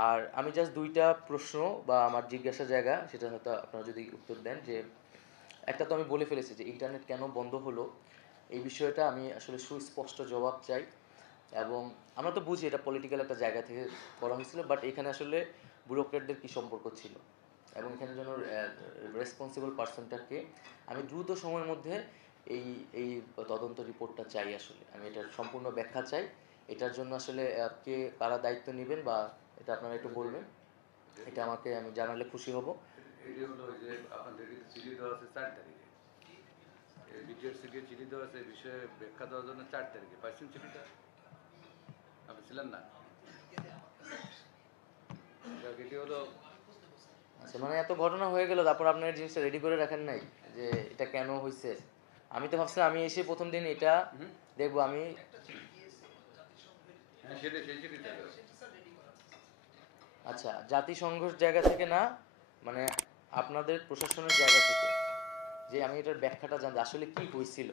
আর আমি জাস্ট দুইটা প্রশ্ন বা আমার জিজ্ঞাসার জায়গা, সেটা হয়তো আপনারা যদি উত্তর দেন, যে একটা তো আমি বলে ফেলেছি যে ইন্টারনেট কেন বন্ধ হলো, এই বিষয়টা আমি আসলে সুস্পষ্ট জবাব চাই। এবং আমরা তো বুঝি এটা পলিটিক্যাল একটা জায়গা থেকে করা হয়েছিল, বাট এখানে আসলে ব্যুরোক্রেটদের কী সম্পর্ক ছিল এবং এখানে জন্য রেসপন্সিবল পার্সনটাকে আমি দ্রুত সময়ের মধ্যে এই এই তদন্ত রিপোর্টটা চাই। আসলে আমি এটার সম্পূর্ণ ব্যাখ্যা চাই। এটার জন্য আসলে কে কারা দায়িত্ব নেবেন বা এটা আপনারা একটু বলবেন, এটা আমাকে আমি জানালে খুশি হব। এটি হলো যে আপনাদের চিঠি দেওয়া আছে 4 তারিখে, বিটিআর সিটি চিঠি দেওয়া আছে এই বিষয়ে ব্যাখ্যা দেওয়ার জন্য 4 তারিখে। পাইছেন চিঠিটা? আপনি ছিলেন না? এটি হলো আচ্ছা, মানে এত ঘটনা হয়ে গেল, তারপর আপনার জিনিসটা রেডি করে রাখেন নাই যে এটা কেন হয়েছে? আমি তো ভাবছিলাম আমি এসে প্রথম দিন এটা দেখবো। আমি আচ্ছা, জাতিসংঘের জায়গা থেকে না, মানে আপনাদের প্রশাসনের জায়গা থেকে, যে আমি এটার ব্যাখ্যাটা জানতে আসলে কি হয়েছিল,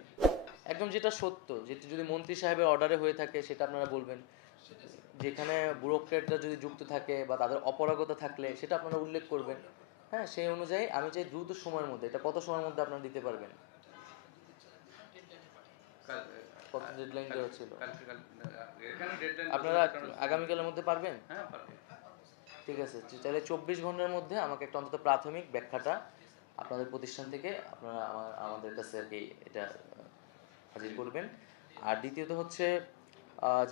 একদম যেটা সত্য, যেটা যদি মন্ত্রী সাহেবের অর্ডারে হয়ে থাকে সেটা আপনারা বলবেন, যেখানে ব্যুরোক্রেটরা যদি যুক্ত থাকে বা তাদের অপারগতা থাকলে সেটা আপনারা উল্লেখ করবেন। হ্যাঁ, সেই অনুযায়ী আমি চাই দ্রুত সময়ের মধ্যে, এটা কত সময়ের মধ্যে আপনারা দিতে পারবেন? কত ডেডলাইন দেওয়া ছিল? আপনারা আগামীকালের মধ্যে পারবেন? হ্যাঁ, পারবে। ঠিক আছে, তাহলে 24 ঘন্টার মধ্যে আমাকে একটা অন্তত প্রাথমিক ব্যাখ্যাটা আপনাদের প্রতিষ্ঠান থেকে আপনারা আমাদের কাছে আর কি এটা হাজির করবেন। আর দ্বিতীয়ত হচ্ছে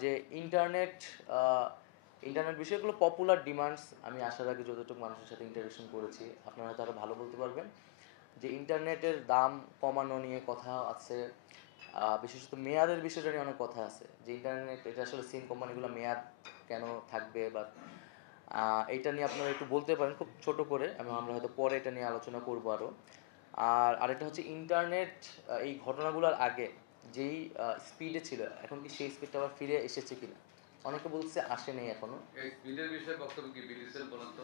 যে ইন্টারনেট ইন্টারনেট বিষয়গুলো পপুলার ডিমান্ডস, আমি আসার আগে যতটুকু মানুষের সাথে ইন্টারেকশন করেছি আপনারা হয়তো আরও ভালো বলতে পারবেন, যে ইন্টারনেটের দাম কমানো নিয়ে কথা আছে। বিশেষত মেয়াদের বিষয়টা নিয়ে অনেক কথা আছে, যে ইন্টারনেট এটা আসলে সিম কোম্পানিগুলো মেয়াদ কেন থাকবে, বা এইটা নিয়ে আপনারা একটু বলতে পারেন খুব ছোট করে, আমরা হয়তো পরে এটা নিয়ে আলোচনা করবো আরও। আর আরেকটা হচ্ছে ইন্টারনেট এই ঘটনাগুলোর আগে যেই স্পিডে ছিল, এখন কি সেই স্পিডটা আবার ফিরে এসেছে কিনা? অনেকে বলছে আসে নেই এখনো। এই স্পিডের বিষয়ে বক্তব্য কি বিলিসেল বলেন তো?